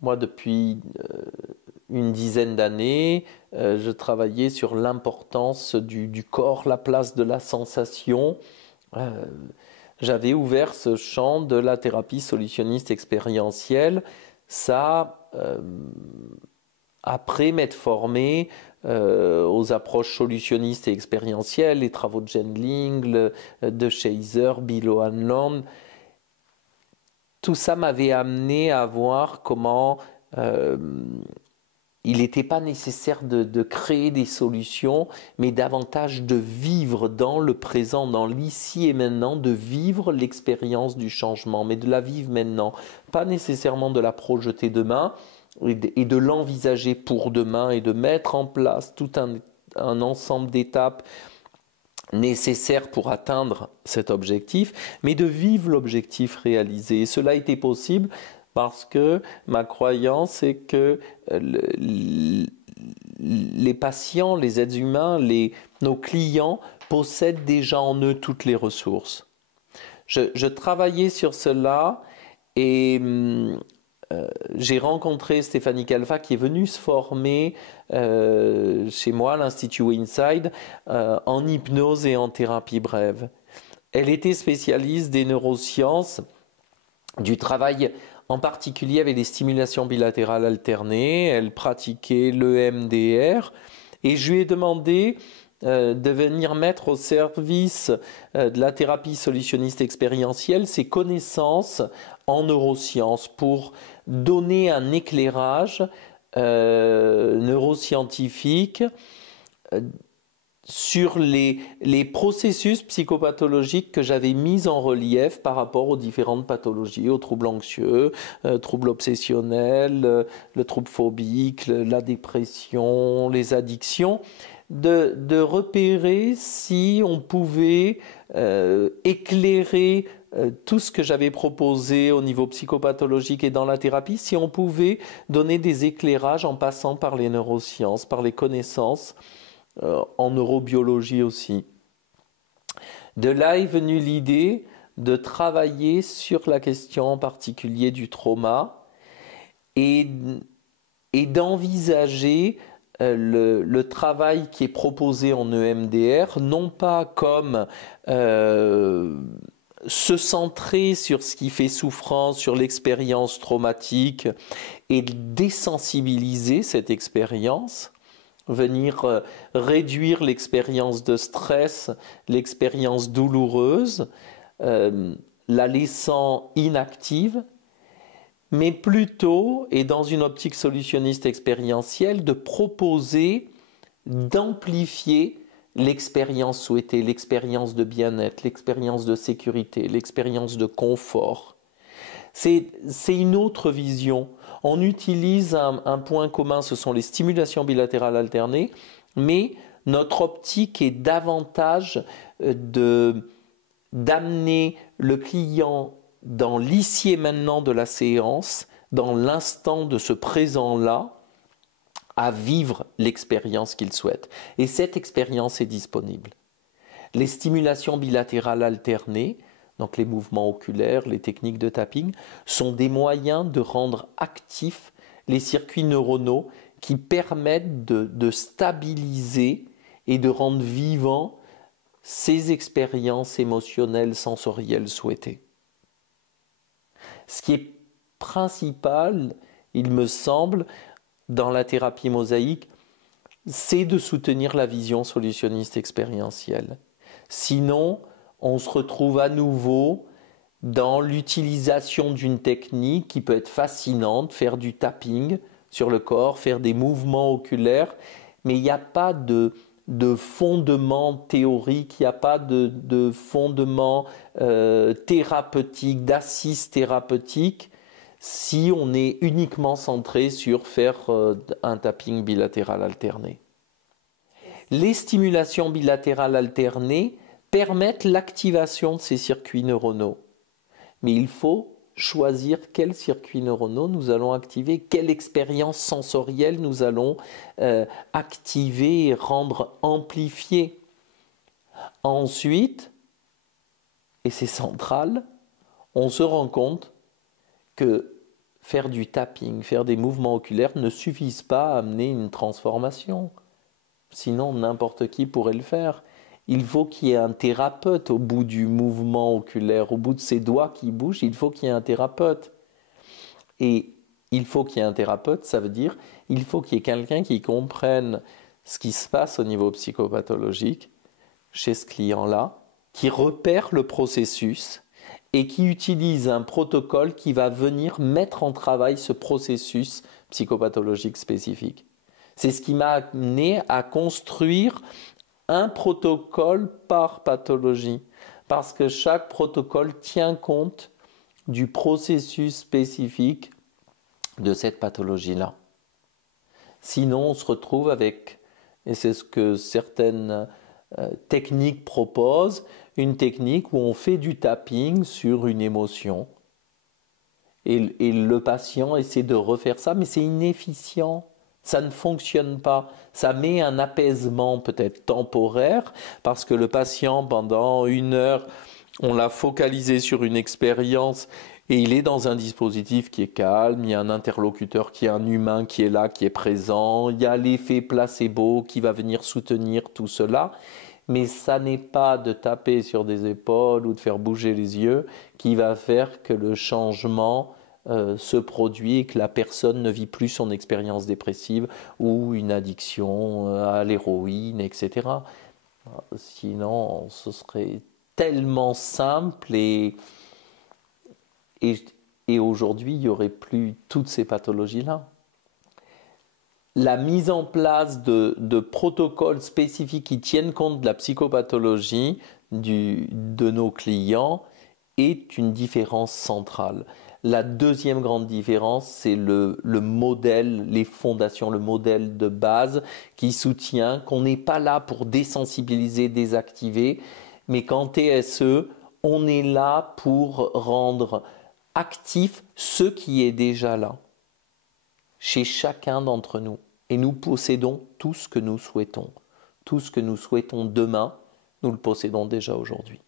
Moi, depuis une dizaine d'années, je travaillais sur l'importance du corps, la place de la sensation. Euh, J'avais ouvert ce champ de la thérapie solutionniste expérientielle. Ça, après m'être formé aux approches solutionnistes et expérientielles, les travaux de Gendling, de Shazer, Bill O'Hanlon, tout ça m'avait amené à voir comment euh, il n'était pas nécessaire de créer des solutions, mais davantage de vivre dans le présent, dans l'ici et maintenant, de vivre l'expérience du changement, mais de la vivre maintenant, pas nécessairement de la projeter demain et de l'envisager pour demain et de mettre en place tout un ensemble d'étapes nécessaires pour atteindre cet objectif, mais de vivre l'objectif réalisé. Et cela était possible parce que ma croyance est que les patients, les êtres humains, nos clients possèdent déjà en eux toutes les ressources. Je travaillais sur cela et j'ai rencontré Stéphanie Calva qui est venue se former chez moi à l'Institut Inside en hypnose et en thérapie brève. Elle était spécialiste des neurosciences, du travail en particulier avec les stimulations bilatérales alternées. Elle pratiquait l'EMDR et je lui ai demandé de venir mettre au service de la thérapie solutionniste expérientielle ses connaissances en neurosciences pour donner un éclairage neuroscientifique sur les processus psychopathologiques que j'avais mis en relief par rapport aux différentes pathologies, aux troubles anxieux, troubles obsessionnels, le trouble phobique, la dépression, les addictions, de repérer si on pouvait éclairer tout ce que j'avais proposé au niveau psychopathologique et dans la thérapie, si on pouvait donner des éclairages en passant par les neurosciences, par les connaissances, en neurobiologie aussi. De là est venue l'idée de travailler sur la question en particulier du trauma et d'envisager le travail qui est proposé en EMDR, non pas comme se centrer sur ce qui fait souffrance, sur l'expérience traumatique et désensibiliser cette expérience, venir réduire l'expérience de stress, l'expérience douloureuse, la laissant inactive, mais plutôt, et dans une optique solutionniste expérientielle, de proposer d'amplifier l'expérience souhaitée, l'expérience de bien-être, l'expérience de sécurité, l'expérience de confort. C'est une autre vision. On utilise un point commun, ce sont les stimulations bilatérales alternées, mais notre optique est davantage d'amener le client dans l'ici et maintenant de la séance, dans l'instant de ce présent-là, à vivre l'expérience qu'il souhaite. Et cette expérience est disponible. Les stimulations bilatérales alternées, donc les mouvements oculaires, les techniques de tapping, sont des moyens de rendre actifs les circuits neuronaux qui permettent de stabiliser et de rendre vivants ces expériences émotionnelles, sensorielles souhaitées. Ce qui est principal, il me semble, dans la thérapie mosaïque, c'est de soutenir la vision solutionniste expérientielle. Sinon, on se retrouve à nouveau dans l'utilisation d'une technique qui peut être fascinante, faire du tapping sur le corps, faire des mouvements oculaires, mais il n'y a pas de fondement théorique, il n'y a pas de fondement thérapeutique, d'assise thérapeutique, si on est uniquement centré sur faire un tapping bilatéral alterné. Les stimulations bilatérales alternées permettent l'activation de ces circuits neuronaux. Mais il faut choisir quels circuits neuronaux nous allons activer, quelle expérience sensorielle nous allons activer et rendre amplifiée. Ensuite, et c'est central, on se rend compte que faire du tapping, faire des mouvements oculaires ne suffisent pas à amener une transformation. Sinon, n'importe qui pourrait le faire. Il faut qu'il y ait un thérapeute au bout du mouvement oculaire, au bout de ces doigts qui bougent, il faut qu'il y ait un thérapeute. Et il faut qu'il y ait un thérapeute, ça veut dire il faut qu'il y ait quelqu'un qui comprenne ce qui se passe au niveau psychopathologique chez ce client-là, qui repère le processus et qui utilise un protocole qui va venir mettre en travail ce processus psychopathologique spécifique. C'est ce qui m'a amené à construire un protocole par pathologie, parce que chaque protocole tient compte du processus spécifique de cette pathologie-là. Sinon, on se retrouve avec, et c'est ce que certaines techniques proposent, une technique où on fait du tapping sur une émotion et le patient essaie de refaire ça, mais c'est inefficient. Ça ne fonctionne pas. Ça met un apaisement peut-être temporaire parce que le patient, pendant 1 heure, on l'a focalisé sur une expérience et il est dans un dispositif qui est calme, il y a un interlocuteur qui est un humain qui est là, qui est présent, il y a l'effet placebo qui va venir soutenir tout cela. Mais ça n'est pas de taper sur des épaules ou de faire bouger les yeux qui va faire que le changement se produit et que la personne ne vit plus son expérience dépressive ou une addiction à l'héroïne, etc. Sinon, ce serait tellement simple et aujourd'hui, il n'y aurait plus toutes ces pathologies-là. La mise en place de protocoles spécifiques qui tiennent compte de la psychopathologie de nos clients est une différence centrale. La deuxième grande différence, c'est le modèle, les fondations, le modèle de base qui soutient qu'on n'est pas là pour désensibiliser, désactiver, mais qu'en TSE, on est là pour rendre actif ce qui est déjà là, chez chacun d'entre nous. Et nous possédons tout ce que nous souhaitons. Tout ce que nous souhaitons demain, nous le possédons déjà aujourd'hui.